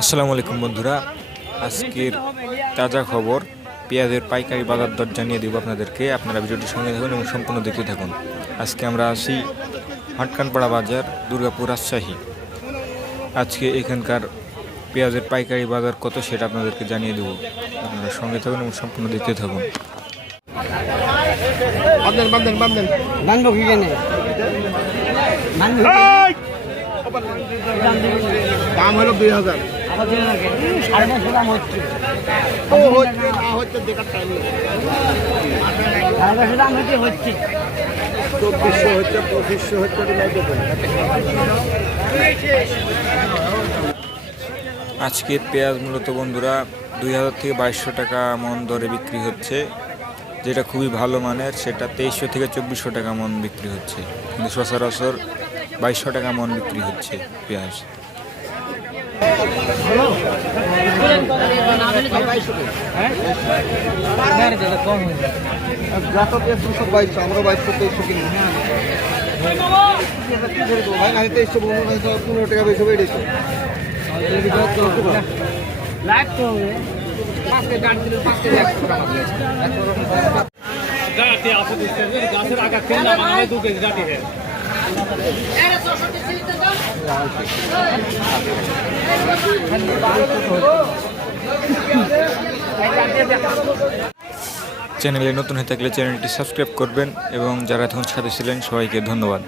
আসসালামু আলাইকুম বন্ধুরা, আজকের তাজা খবর পেঁয়াজের পাইকারি বাজার দর জানিয়ে দেব আপনাদেরকে। আপনারা ভিডিওটি সঙ্গে থাকুন এবং সম্পূর্ণ দেখতে থাকুন। আজকে আমরা আসি হাটকানপাড়া বাজার, দুর্গাপুর, রাজশাহী। আজকে এখানকার পেঁয়াজের পাইকারি বাজার কত সেটা আপনাদেরকে জানিয়ে দেব। আপনারা সঙ্গে থাকুন এবং সম্পূর্ণ দেখতে থাকুন। দাম হলো 2000। দাম হচ্ছে দেখার টাইম নেই। 2400 হচ্ছে, 2500 হচ্ছে। আজকের পেঁয়াজ মূলত বন্ধুরা 2000 থেকে 2200 টাকা মন দরে বিক্রি হচ্ছে। যেটা খুবই ভালো মানের সেটা 2300 থেকে 2400 টাকা মন বিক্রি হচ্ছে, কিন্তু সচরাচর 2200 টাকা মন বিক্রি হচ্ছে পেঁয়াজ। আমরা 2200 কিনি। ভাই না 2315 টাকা বেশি বেড়েছে। গাছের আগা কেনা বানালে 2 কেজি গাটি है। চ্যানেলে নতুন হয়ে থাকলে চ্যানেলটি সাবস্ক্রাইব করবেন এবং যারা এখন সাথে ছিলেন সবাইকে ধন্যবাদ।